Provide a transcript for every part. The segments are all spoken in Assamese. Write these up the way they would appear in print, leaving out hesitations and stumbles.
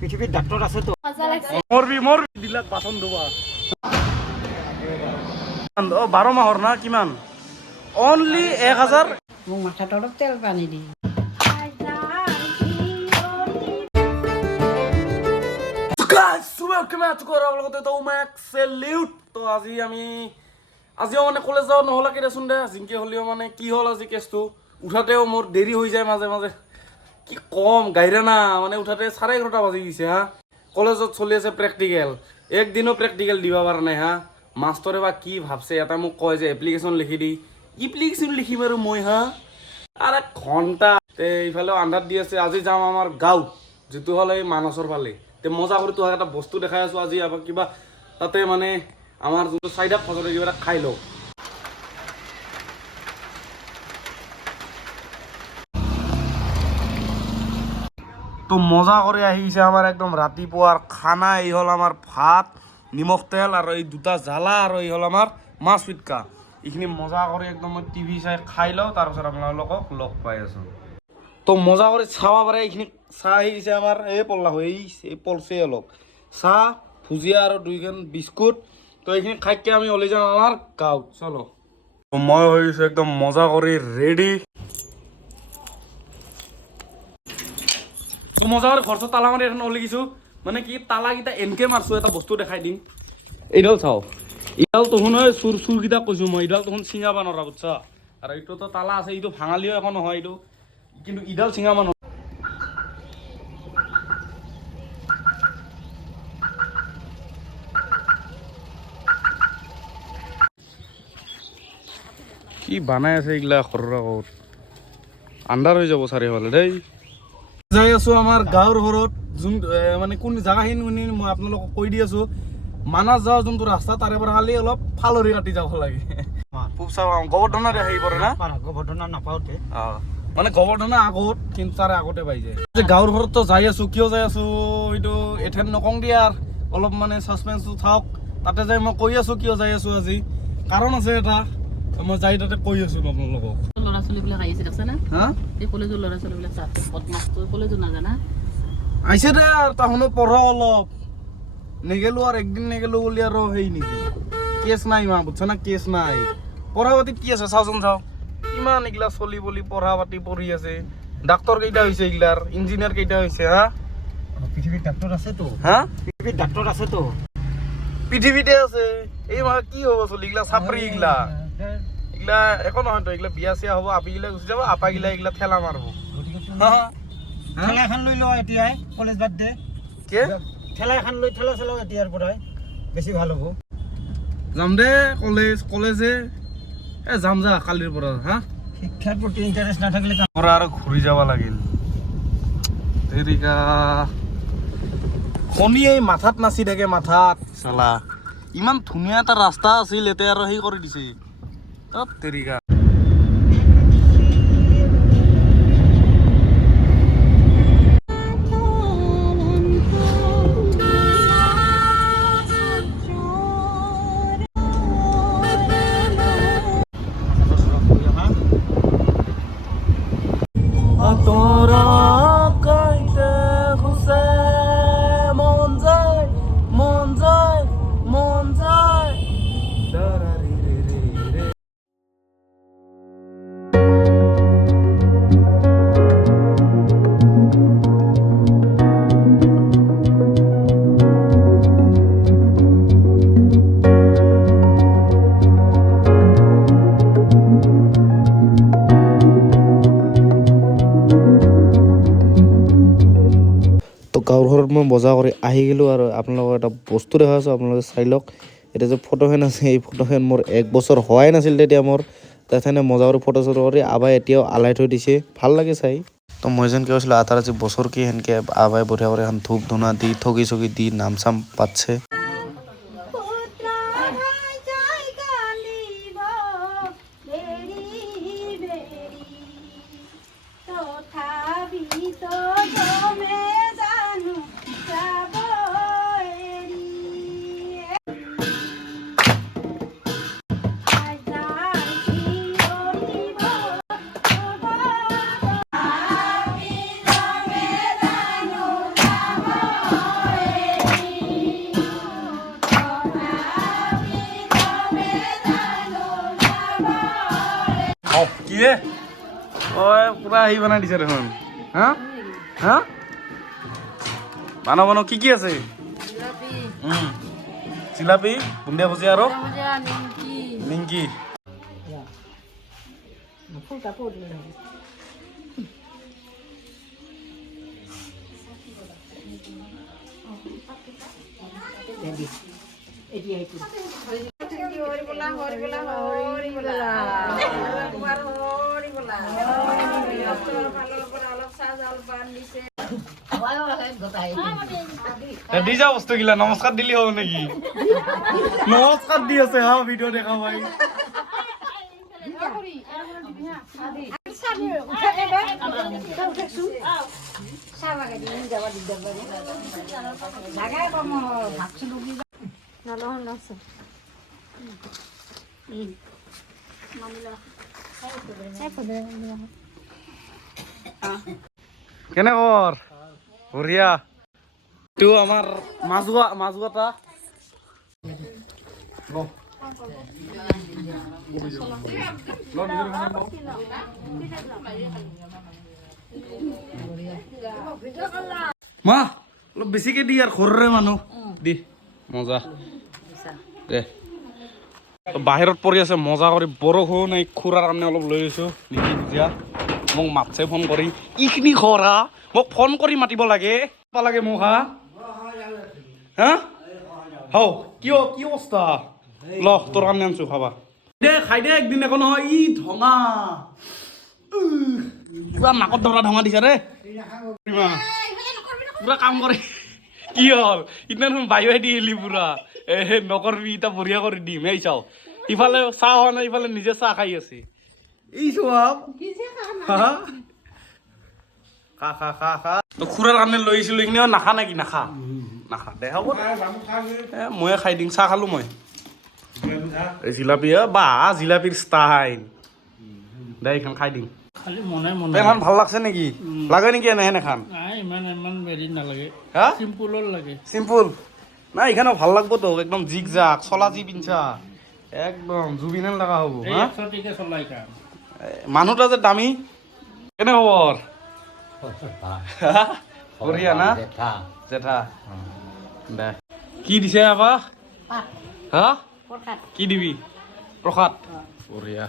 পৃথিৱীত ডাক্তৰ আছে তো মৰবি দিলাক বাচন ধোৱা 12 মাহৰ না কিমান অনলি 1000 মোক মাথাত অলপ তেল পানী দি তো আজিও মানে কলেজ যাওঁ নহ'লাকে দেচোন দে জিংকে হ'লেও মানে কি হ'ল আজি কেছটো উঠাতেও মোৰ দেৰি হৈ যায় মাজে মাজে কি কম গাড়ীৰে না মানে উঠাতে 11:30 বাজি গৈছে হা কলেজত চলি আছে প্ৰেক্টিকেল একদিনো প্ৰেক্টিকেল দিব পৰা নাই হা মাষ্টৰে বা কি ভাবছে এটা মোক কয় যে এপ্লিকেশ্যন লিখি দি এপ্লিকেশ্যন লিখিম আৰু মই হা আৰে ঘণ্টা এইফালেও আন্ধাৰ দি আছে আজি যাম আমাৰ গাঁৱত যিটো হ'ল এই মানসৰ ফালে তে মজা কৰি তোহাক এটা বস্তু দেখাই আছোঁ আজি কিবা তাতে মানে আমাৰ যোনটো চাইডাক ফজৰে কিবা এটা খাই লওঁ তো মজা কৰি আহিছে আমাৰ একদম ৰাতিপুৱাৰ খানা এই হ'ল আমাৰ ভাত নিমখ তেল আৰু এই দুটা জ্বালা আৰু এই হ'ল আমাৰ মাছ পিটকা এইখিনি মজা কৰি একদম মই টিভি চাই খাই লওঁ তাৰপিছত আপোনালোকক লগ পাই আছোঁ তো মজা কৰি চাব পাৰে এইখিনি চাহ আহিছে আমাৰ এই পল্লা হৈ এই পলছে অলপ চাহ ভুজিয়া আৰু 2খন বিস্কুট তো এইখিনি খাইকে আমি ওলাই যাম আমাৰ গাঁৱত চলো মই হৈ গৈছোঁ একদম মজা কৰি ৰেডি মজা কৰি ঘৰটো তালা মাৰি এখন ওলাই গৈছোঁ মানে কি তালাকেইটা এনকে মাৰছোঁ এটা বস্তু দেখাই দিম এইডাল চাওঁ এইডাল তখন চুৰকেইটা কৈছোঁ মই এইডাল তখন চিঙাব নোৱাৰা বুজছা আৰু এইটোতো তালা আছে এইটো ভাঙালিও একো নহয় এইটো কিন্তু ইডাল চিঙাব নোৱাৰা কি বানাই আছে এইগিলা ঘৰৰ আগত আন্ধাৰ হৈ যাব চাৰিওফালে দেই যাই আছোঁ আমাৰ গাঁৱৰ ঘৰত যোন মানে কোন জেগাখিনি মই আপোনালোকক কৈ দি আছোঁ মানাস যাওঁ যোনটো ৰাস্তা তাৰে পৰা খালি অলপ ফালৰি কাটি যাব লাগে খুব চাওঁ গোবৰ্ধনা হেৰি পৰে না গোবৰ্ধনা নাপাওঁতে মানে গোবৰ্ধনা আগত কিন্তু তাৰে আগতে পাই যায় গাঁৱৰ ঘৰততো যাই আছোঁ কিয় যাই আছোঁ এইটো এথেন নকওঁ দিয়া আৰু অলপ মানে ছাছপেন্সটো থাকক তাতে যাই মই কৈ আছোঁ কিয় যাই আছোঁ আজি কাৰণ আছে এটা মই যাই তাতে কৈ আছোঁ আপোনালোকক ল'ৰা ছোৱালীবিলাক আহিছে দেখছে না হা এই কলেজৰ ল'ৰা ছোৱালীবিলাক চাহটো বদমাছটো কলেজো নাজানা আহিছে দে আৰু তাহোনো পঢ়ক অলপ নেগেলো আৰু একদিন নেগেলো বুলি আৰু সেই নেকি কেছ নাই মা বুজছা না কেছ নাই পঢ়া পাতিত কি আছে চাওঁচোন চাওঁ কিমান এইগিলা চলি বলি পঢ়া পাতি পঢ়ি আছে ডাক্তৰ কেইটা হৈছে এইগিলাৰ ইঞ্জিনিয়াৰ কেইটা হৈছে হা পৃথিৱীত ডাক্তৰ আছে তো হা পৃথিৱীত ডাক্তৰ আছে তো পৃথিৱীতে আছে এই মাহ কি হ'ব চলি এইগিলা চাপৰি এইগিলা এইগিলা একো নহয় তো এইগিলা বিয়া চিয়া হ'ব আপিগিলা গুচি যাব আপাগিলা এইগিলা ঠেলা মাৰিব ঠেলা এখন লৈ লওঁ এতিয়াই কলেজ বাদ দে কি ঠেলা এখন লৈ ঠেলা চলাওঁ এতিয়াৰ পৰাই বেছি ভাল হ'ব যাম দে কলেজে যাম যা কালিৰ পৰা হা শিক্ষাৰ প্ৰতি ইণ্টাৰেষ্ট নাথাকিলে পৰা আৰু ঘূৰি যাব লাগিল তেৰিকা শনি এই মাথাত নাচি থাকে মাথাত চালা ইমান ধুনীয়া এটা ৰাস্তা আছিল এতিয়া আৰু সেই কৰি দিছে তেৰিকা তোৰা কাইতে খুশে মন যায় মন যায় মন যায় দাৰাৰি ৰে ৰে ৰে গাঁৱৰ ঘৰত মই বজাৰ কৰি আহি গ'লোঁ আৰু আপোনালোকক এটা বস্তু দেখাইছোঁ আপোনালোকে চাই লওক এতিয়া যে ফটোখন আছে এই ফটোখন মোৰ 1 বছৰ হোৱাই নাছিল তেতিয়া মোৰ তাতে মজা কৰি ফটো চটো কৰি আবাই এতিয়াও আলাই থৈ দিছে ভাল লাগে চাই তো মই যেন কি কৈছিলোঁ আটাৰ আজি বছৰ কি সেনেকৈ আবাই বঢ়িয়া কৰি এখন ধূপ ধূনা দি ঠগি চগি দি নাম চাম পাতছে হে ওই পুরা আহি বানাই দিছে দেখোন হ্যাঁ হ্যাঁ বানো কি আছে জিলাপি বুন্দিয়া ভুজি আৰু নিমকি দি যা বস্তু গিলা নমস্কাৰ দিলি হ'ব নেকি নমস্কাৰ দি আছে হা ভিডিঅ' দেখা ভাই কেনে খবৰ বঢ়িয়া তো আমাৰ মাজুৱাটা মা অলপ বেছিকে দি আৰু ঘৰৰে মানুহ দি মজা দে বাহিৰত পৰি আছে মজা কৰি বৰষুণ এই খুৰাৰ কাৰণে অলপ লৈ আহিছো নিকি বুজিয়া মোক মাতছে ফোন কৰি ইখিনি খৰা মোক ফোন কৰি মাতিব লাগে মোক হা হা কিয় কি অৱস্থা ল তোৰ কাৰণে আনছো খাবা দে খাই দে একদিন একো নহয় ই ধঙা পুৰা নাকত ধৰা ধঙা দিছা ৰে পুৰা কাম কৰে কি হ'ল ইমান বায়ুৱে দি এলি পুৰা নকৰবি ইতা বঢ়িয়া কৰি দিম এই চাও ইফালে চাহ হোৱা নাই ইফালে নিজে চাহ খাই আছে এই চোৱাব খা তো খুৰাৰ কাৰণে লৈ আহিছিলো এইখিনি নাখা নেকি নাখা দে হ'ব ময়ে খাই দিম চাহ খালো মই জিলাপি বা জিলাপিৰ ষ্টাইল দে এইখন খাই দিম এখন ভাল লাগছে নেকি লাগে নেকি এনেহেন এখন চিম্পুল নাই এইখানে ভাল লাগবো তো একদম জিক জাক চলা যি পিন্ধছা একদম জুবিনেল লগা হব মানুহটা যে দামী কেনে খবৰ বঢ়িয়া না জেঠা দে কি দিছে আপা হা কি দিবি প্ৰসাদ বঢ়িয়া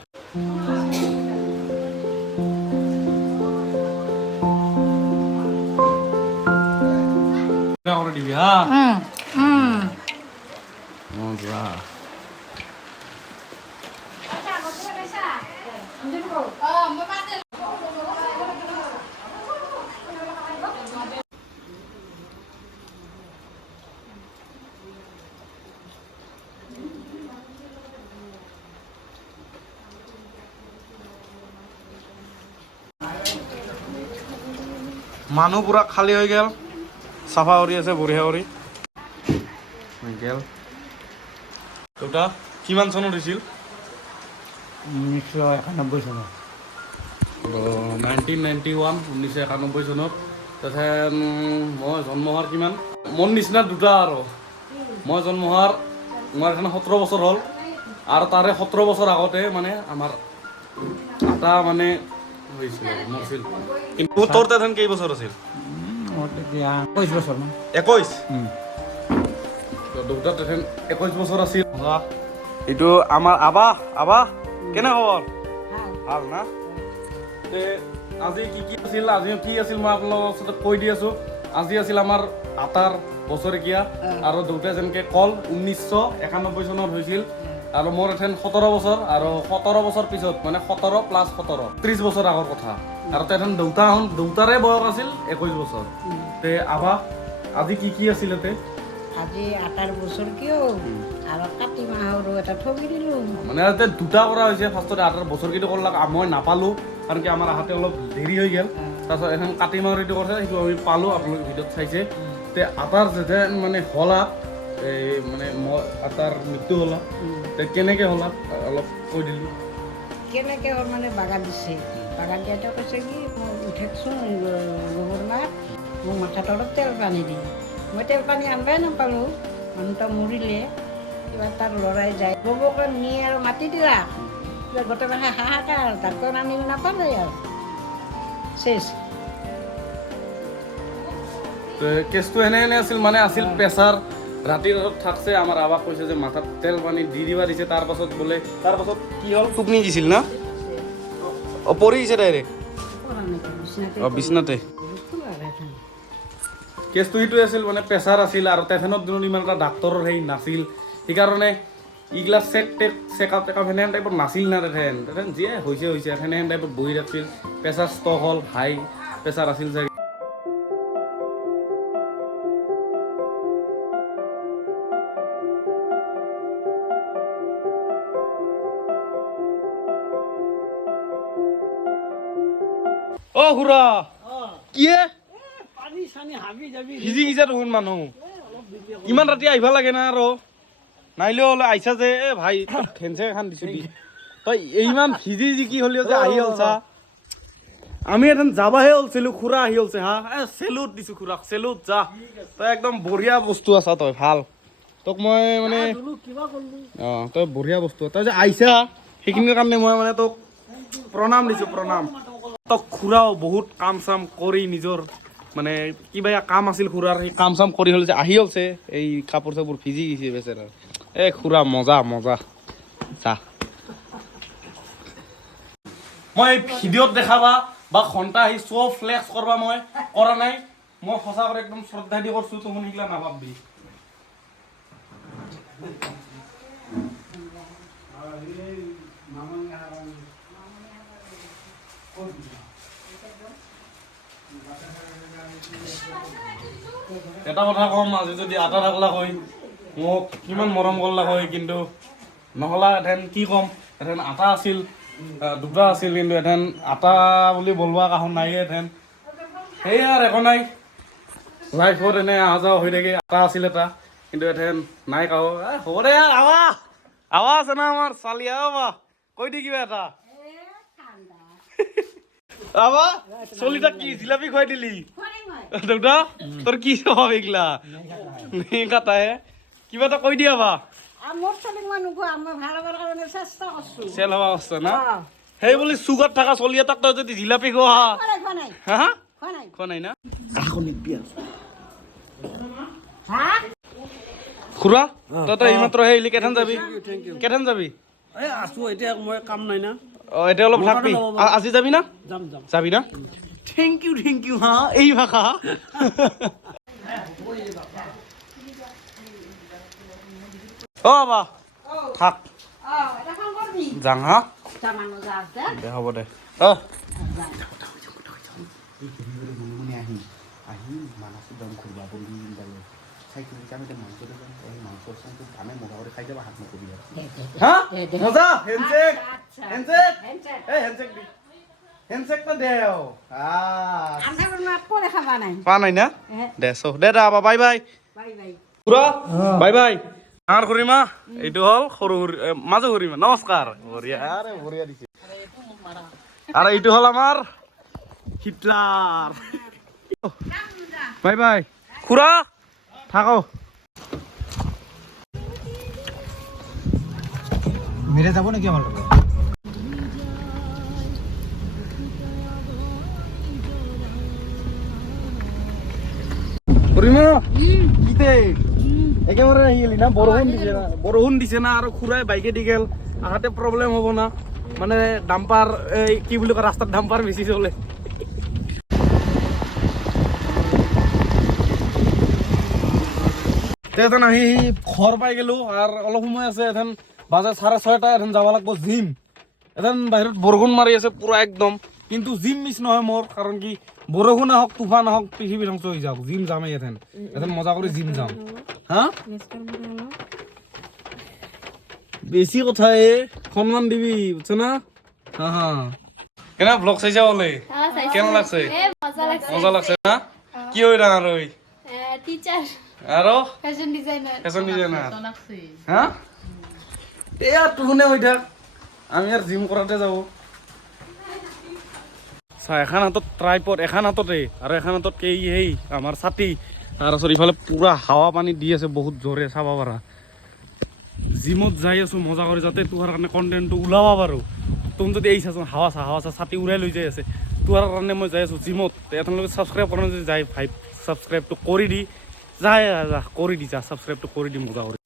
কৰে দিবি হ্যাঁ মজা মানুহ পুৰা খালি হয়ে গেল চাফা কৰি আছে বঢ়িয়া কৰি গেল তোটা কিমান চনত হৈছিল 1991 চনত 1991 চনত তথা মই জন্ম হোৱাৰ কিমান মোৰ নিচিনা দুটা আৰু মই জন্ম হোৱাৰ মোৰ এখানে 17 বছৰ হ'ল আৰু তাৰে 17 বছৰ আগতে মানে আমাৰ আটা মানে হৈছিল মৰছিল কিন্তু তোৰ তাত কেই বছৰ আছিল 21 বছৰ মান 21 দুটা তখন 21 বছৰ আছিল এইটো আমাৰ আবা কেনে খবৰ ভাল না আজি কি আছিল মই আপোনালোকৰ ওচৰত কৈ দি আছো আজি আছিল আমাৰ আটাৰ বছৰেকীয়া আৰু দুটা যেনেকে কল 1991 চনত হৈছিল আৰু মোৰ এখন 17 বছৰ আৰু 17 বছৰ পিছত মানে 17 প্লাছ 17 30 বছৰ আগৰ কথা আৰু তেখন দেউতাৰে বয়স আছিল 21 বছৰ তে আবা আজি কি আছিল তে আজি 8 বছৰ কিয় আৰু কাতি মাহৰো এটা ঠগি দিলো মানে তে দুটা কৰা হৈছে ফাৰ্ষ্টতে 8 বছৰ কিটো কৰলাক মই নাপালো কাৰণ কি আমাৰ হাতে অলপ দেৰি হৈ গেল তাৰপিছত এখন কাতি মাহৰ এইটো কৰিছে সেইটো আমি পালো আপোনালোকে ভিডিঅ'ত চাইছে তে আটাৰ যেতে মানে হলা এই মানে আটাৰ মৃত্যু হলা তে কেনেকে হলা অলপ কৈ দিলো কেনেকে হ'ল মানে বাগান দিছে বাগান দিয়াতে কৈছে কি মই উঠেকচোন গোবৰ মাত মোক মাথাত অলপ তেল পানী দি মই তেল পানী আনবাই নাপালোঁ মানুহটা মৰিলে কিবা তাৰ ল'ৰাই যায় গোবৰখন নি আৰু মাতি দিলা গোটেই মানে হাহাকাৰ ডাক্তৰ আনিব নাপালে আৰু শেষ কেছটো এনে আছিল মানে আছিল প্ৰেছাৰ ৰাতিৰ থাকছে আমাৰ আৱাক কৈছে যে মাথাত তেল পানী দি দিবা দিছে তাৰ পাছত কি হ'ল টোপনি দিছিল না পৰি গৈছে ডাইৰেক্ট বিছনাতে কেছটো সেইটোৱে আছিল মানে প্ৰেছাৰ আছিল আৰু টেফেনত দিনত ইমান এটা ডাক্তৰৰ হেৰি নাছিল সেইকাৰণে এইগিলা চেকআপ সেনেহেন টাইপত নাছিল না তেথেন যিয়ে হৈছে সেনেহেন টাইপত বহি ৰাখিছিল প্ৰেছাৰ ষ্টক হ'ল হাই প্ৰেছাৰ আছিল চাগে অ খুৰা কি সিজি গিছা দেখোন মানুহ ইমান ৰাতি আহিব লাগে না আৰু নাইলেও হ'লে আহিছা যে এ ভাই ফেঞ্চে এখন দিছো তই ইমান ভিজি জিকি হ'লেও যে আহি অলছা আমি এদিন যাবাহে ওলছিলো খুৰা আহি ওলছে হা চেলুট দিছো খুৰাক চেলুট যা তই একদম বঢ়িয়া বস্তু আছা তই ভাল তোক মই মানে তই বঢ়িয়া বস্তু তই যে আহিছা সেইখিনিৰ কাৰণে মই মানে তোক প্ৰণাম দিছো প্ৰণাম তোক খুৰাও বহুত কাম চাম কৰি নিজৰ মানে কিবা কাম আছিল খুৰাৰ সেই কাম চাম কৰি হ'ল যে আহি অলছে এই কাপোৰ চাপোৰ ভিজি গৈছে বেচেৰা এই খুৰা মজা চা মই ভিডিঅ'ত দেখাবা বা ঘণ্টা আহি চব ফ্লেক্স কৰবা মই কৰা নাই মই সঁচা কৰি একদম শ্ৰদ্ধা দি কৰিছোঁ তুমি সেইগিলা নাভাববি এটা কথা কম আজি যদি আটা থাকলা হয় মোক কিমান মৰম কৰলা হয় কিন্তু নহলা এথেন কি ক'ম এথেন আটা আছিল দুটা আছিল কিন্তু এথেন আটা বুলি বলোৱা কাহন নাই এথেন সেয়া আৰু একো নাই লাইফত এনে অহা যোৱা হৈ থাকে আটা আছিল এটা কিন্তু এথেন নাই কাহো হ'ব দে আৱা আছে না আমাৰ চালি আৱা কৈ দি কিবা এটা আবা চলিটাক কি জিলাপি খুৱাই দিলি দেউতা তোৰ কি স্বভাৱ এইগিলা কাটাহে কিবা এটা কৈ দিয়া বা মোৰ চলিক মই নোখোৱা মই ভাল হ'বৰ কাৰণে চেষ্টা কৰিছোঁ চেল হবা কষ্ট না সেই বুলি চুগাৰ থকা চলি এটাক তই যদি জিলাপি খোৱা হা খোৱা নাই না খুৰা তই এইমাত্ৰ সেই কেথেন যাবি আছো এতিয়া মই কাম নাই না এতিয়া অলপ থাকবি আজি যাবি না যাবি না থেংক ইউ হা এই ভাষা অ বা থাক যাং হা দে হ'ব দে পা নাই না দে দে বাই বাই বাই বাই ডাঙৰ খুৰীমা এইটো হ'ল সৰু মাজু খুৰীমা নমস্কাৰ বঢ়িয়া দিছে আৰু এইটো হ'ল আমাৰ হিটলাৰ বাই বাই খুৰা থাকো মেৰে যাব নেকি আমাৰ লগত খুৰীমা কিতে একেবাৰে আহি গেলি না বৰষুণ দিছে না আৰু খুৰাই বাইকে দি গেল আহাতে প্ৰব্লেম হ'ব না মানে ডাম্পাৰ এই কি বুলি কয় ৰাস্তাত ডাম্পাৰ বেছি চলে এথেন আহি ঘৰ পাই গেলো আৰু অলপ সময় আছে এথেন বাজে 6:30 এথেন যাব লাগিব জিম এথেন বাহিৰত বৰষুণ মাৰি আছে পুৰা একদম কিন্তু জিম মিছ নহয় মোৰ কাৰণ কি বৰষুণ আহক তুফান আহক পৃথিৱী ধ্বংস হৈ যাওক জিম যামেই এথেন মজা কৰি জিম যাম হা বেছি কথা সন্মান দিবি বুঝছ না হা কেনা ব্লগ চাইছা বলে কেন লাগছে মজা লাগছে না কি হই ডাঙৰ হই টিচাৰ আৰু ফ্যাশন ডিজাইনাৰ হা এয়া তুনে হৈ থাক আমি আৰ জিম কৰাতে যাব চা এখন হাতত ট্ৰাইপড এখন হাততে আৰু এখন হাতত কি হেই আমাৰ ছাতি তাৰপিছত ইফালে পুৰা হাৱা পানী দি আছে বহুত জোৰে চাব পাৰা জিমত যাই আছো মজা কৰি যাতে তোমাৰ কাৰণে কণ্টেণ্টটো ওলাব পাৰো তুমি যদি এই চাচোন হাৱা চা ছাতি উৰাই লৈ যাই আছে তোৰ কাৰণে মই যাই আছোঁ জিমত আপোনালোকে ছাবস্ক্ৰাইব কৰা যদি যায় ভাই ছাবস্ক্ৰাইবটো কৰি দি যায় কৰি দি যা ছাবস্ক্ৰাইবটো কৰি দি মজা কৰি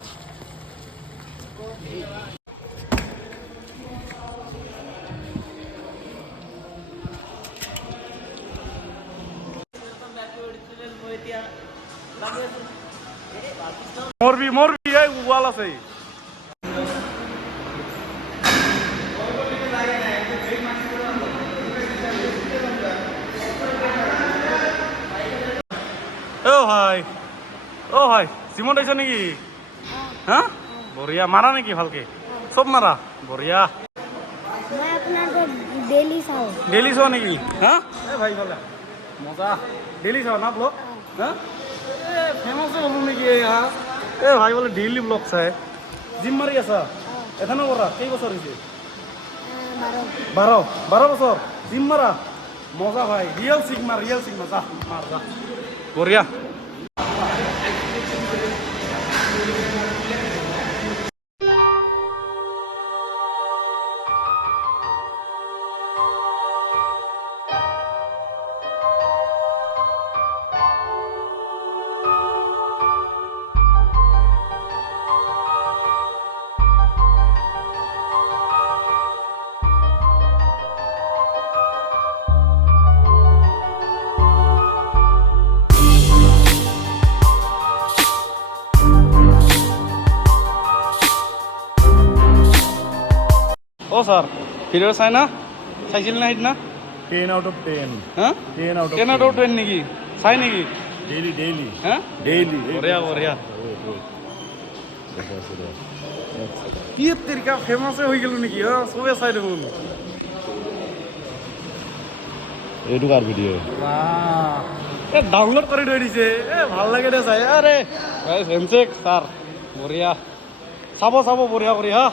মৰবি এই ৱাল আছে অ ভাই জিমত আহিছ নেকি হা বঢ়িয়া মাৰা নেকি ভালকে চব মাৰা বঢ়িয়া মই আপোনালোকৰ ডেইলি চাওঁ ডেইলি চোৱা নেকি হা এই ভাই ভালে মজা ডেইলি চাওঁ না ব্লগ হা ফেমাছে হ'লো নেকি হা এই ভাই বোলে ডেইলি ব্লগ চাই জিম মাৰি আছা এখানে কৰা কেইবছৰ হৈছে 12 বছৰ জিম মাৰা মজা ভাই ৰিয়েল চিগমা যা মাৰ যা বঢ়িয়া অ স্যার ভিডিও চাই না চাইছিল না সেইদিনা 10 out of 10 হা 10 out of 10 out of 10 নেকি চাই নেকি daily হা daily বঢ়িয়া কি তেৰিকা ফেমাছে হৈ গেল নেকি অ সবে চাই দেখোন এইটো কাৰ ভিডিও এ ডাউনলোড কৰি থৈ দিছে এ ভাল লাগে দে চাই আৰে ভাই ফেমচেক স্যাৰ বঢ়িয়া চাব বঢ়িয়া কৰি হা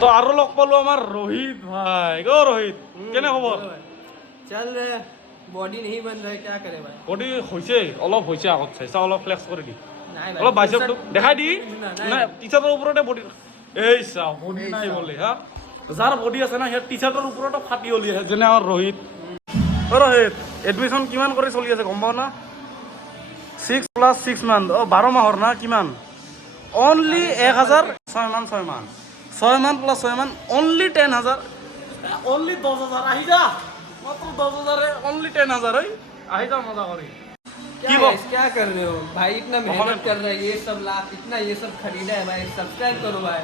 তো আৰু লগ পালো আমাৰ रोहित भाई गो रोहित কেনে খবৰ चल रहे बॉडी नहीं बन रहा है क्या करे भाई বডি হৈছে অলপ হৈছে আগত চাইছা অলপ ফ্লেক্স কৰি দি नहीं भाई অলপ বাইচেপটো দেখাই দি नहीं। না টি-চাৰ্টৰ ওপৰতে বডি এই চা বডি নাই বলে হা যাৰ বডি আছে না সেই টি-চাৰ্টৰ ওপৰতে ফাটি হলি যেনে আমাৰ रोहित रोहित এডমিশন কিমান কৰি চলি আছে গম পাও না 6 + 6 মান 12 মাহৰ না কিমান অনলি 1000 6 মান 6 মান 6 মান অনলি 10000 অনলি 10000 আহি যা মাত্র 10000 অনলি 10000 আহি যা মজা কৰি क्या कर रहे हो भाई इतना मेहनत कर रहे हैं ये सब लाख इतना ये सब खरीदा है भाई सब्सक्राइब करो भाई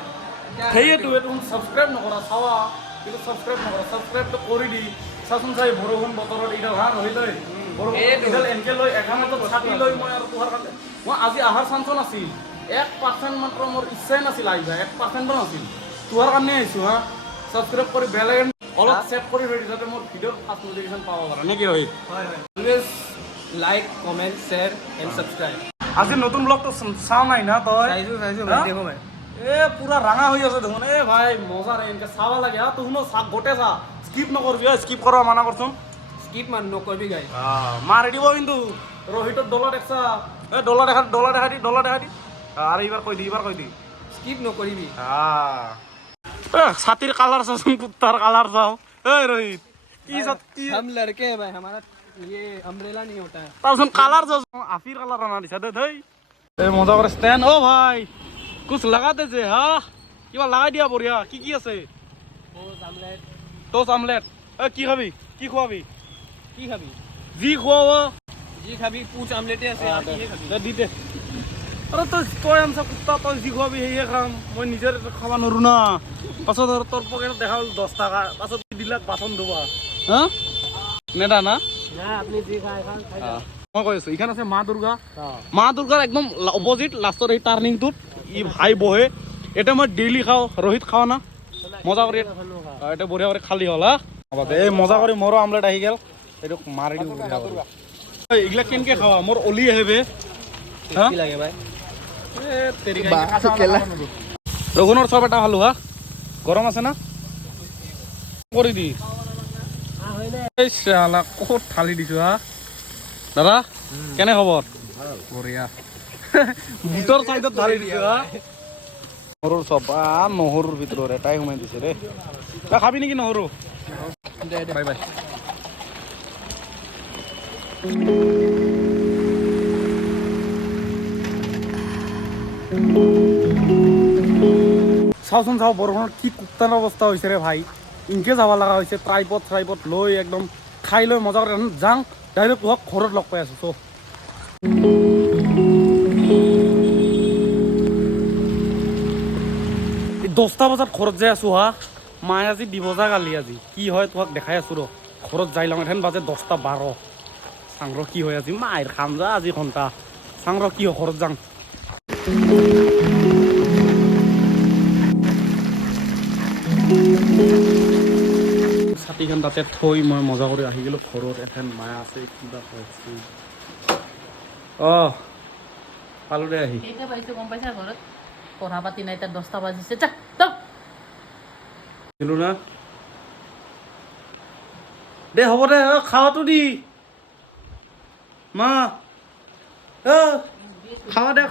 क्या সেইটো তুমি সাবস্ক্রাইব নকৰা চাৱা কিন্তু সাবস্ক্ৰাইব নকৰা সাবস্ক্ৰাইবটো কৰি দি চাচোন চাই বৰষুণ বতৰত এইটা হা ৰহি লৈ বৰষুণ এনকে লৈ এখানতো ছাতি লৈ মই আৰু তোহাৰ কাৰণে মই আজি আহাৰ চান্স নাছিল 1% মাত্ৰ মোৰ ইচ্ছাই নাছিল আহিবা 1% নাছিল তোহাৰ কাৰণে আহিছো হা সাবস্ক্ৰাইব কৰি বেল আইকন অলপ সেভ কৰি থৈ দি যাতে মোৰ ভিডিঅ'ৰ ফাৰ্ষ্ট নটিফিকেশন পাব পাৰা নেকি ৰহি always like comment share and subscribe আজি নতুন ব্লগটো চাও নাই না তই साइजो हाँ? देखो मैं পুৰা ৰাঙা হৈ আছে দেখোন ভাই মজা ৰে এনেকে চাব লাগে তো শুনো চাক গোটে চা স্কিপ নকৰবি স্কিপ কৰা মানা কৰচোন स्किप मान नो कर भी गाइस মাৰি দিব কিন্তু ৰোহিতৰ দলত একছা ডলা দেখা দি আৰু এইবাৰ কৈ দি स्किप नो करी भी ছাতিৰ কালাৰ চাচোন কুত্তাৰ কালাৰ চাও ৰোহিত কি हम लड़के हैं भाई हमारा ये अम्ब्रेला नहीं होता है তাৰচোন কালাৰ চাচোন আফিৰ কালাৰ আনা দিছা ধেই মজা কৰে ষ্টেণ্ড ভাই কুছ লগাতে যে কিবা লগাই দিয়া বঢ়িয়া কি আছে টোচ আমলেট কি খাবি কি খোৱাবি की खाबी যি খোৱাব जी खाबी पूछ आमलेटे ऐसे आप ये खाबी দি দে আরে তই আনছা কুত্তা তই যি খোৱাবি সেয়ে খাম মই নিজে খাব নোৱাৰো না পাছত আৰু তোৰ পকেটত দেখা হ'ল 10 টকা পাছত দিলাক বাচন ধোৱা নেদা না আপনি জি খাই খান মই কৈ আছো এইখান আছে মা দুৰ্গাৰ একদম অপজিট লাষ্টৰ এই টাৰ্ণিংটোত ই ভাই বহে এটা মই ডেইলি খাওঁ ৰোহিত খাওঁ না মজা কৰি এটা বঢ়িয়া কৰি খালি হ'ল এই মজা কৰি মোৰো আমলেট আহি গেল এইটো মাৰি দিওঁ এইগিলা কেনেকে খাৱা মোৰ অলি আহিবে की लगे भाई ৰঘুনৰ চব এটা খালো গৰম আছে না কৰি দি এই শালা ক'ত ঢালি দিছো দাদা কেনে খবৰ বঢ়িয়া বুটৰ চাইডত ঢালি দিছো নহৰুৰ চব নহৰুৰ ভিতৰত এটাই সোমাই দিছে ৰে খাবি নেকি নহৰু বাই বাই চাওচোন চাও বৰষুণত কি কুত্তাৰ অৱস্থা হৈছে ৰে ভাই ইনকে যাব লগা হৈছে ট্ৰাইপড লৈ একদম খাই লৈ মজা কৰি যাওঁ ডাইৰেক্ট তোক ঘৰত লগ পাই আছো চ 10টা বজাত ঘৰত যাই আছো মায়ে আজি দিব যা গালি আজি কি হয় তোক দেখাই আছো ঘৰত যাই লওঁ এথেন বাজে 10:12 চাংৰ কি হয় আজি মায়েৰ খাম যা আজি ঘণ্টা চাংৰ কি হয় ঘৰত যাওঁ ছাতিখন তাতে থৈ মই মজা কৰি আহি গ'লো ঘৰত এথেন মায়া আছে কিবা কৈছে পালো দে আহি কেইটা পাইছো গম পাইছা ঘৰত পঢ়া পাতি নাই তাত 10টা বাজিছে যা যাও গেলো না দে হ'ব দে খাৱাটো দি মা খাৱা দে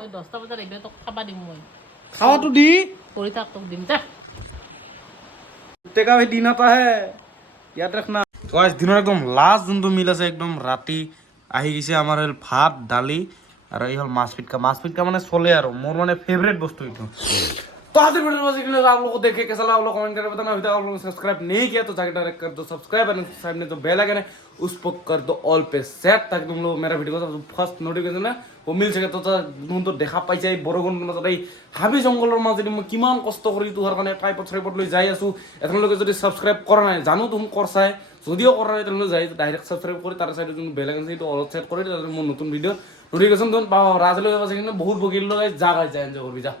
তই 10টা বজাত আহিলে তোক খাবা দিম মই খাৱাটো দি পঢ়ি থাক তোক দিম যা টেকা ভাই দিন এটা হে ইয়াত ৰাখ না দিনৰ একদম লাষ্ট যোনটো মিল আছে একদম ৰাতি আহি গৈছে আমাৰ ভাত দালি আৰু এই হ'ল মাছ পিটকা মানে চলে আৰু মোৰ মানে ফেভৰেট বস্তু এইটো तो आज वीडियो में सीखने आप लोगों को देखे कैसा लगा आप लोग कमेंट करके बताना अभी तक आप लोगों ने सब्सक्राइब नहीं किया तो जाके डायरेक्ट कर दो सब्सक्राइब और सामने जो बेल आइकन है उस पर कर दो ऑल पे सेट ताकि तुम लोग मेरा वीडियो का फर्स्ट नोटिफिकेशन है वो मिल सके तो तुम तो দেখা পাই যাই বৰগুণ মাজত এই হাবি জংগলৰ মাজেদি মই কিমান কষ্ট কৰি তোহাৰ কাৰণে ট্ৰাইপড লৈ যাই আছো এখনলৈকে যদি সাবস্ক্ৰাইব কৰা নাই জানো তুমি কৰছাই যদিও কৰা নাই তেনেহ'লে যাই ডাইৰেক্ট সাবস্ক্ৰাইব কৰি তাৰ সাইডে যোন বেল আইকন আছে সেইটো অল সেট কৰি তাতে মোৰ নতুন ভিডিও নোটিফিকেশন তুমি পাও ৰাজলৈ আছে কিন্তু বহুত বকিল লগাই যা গাই যায় এনজয় কৰবি যা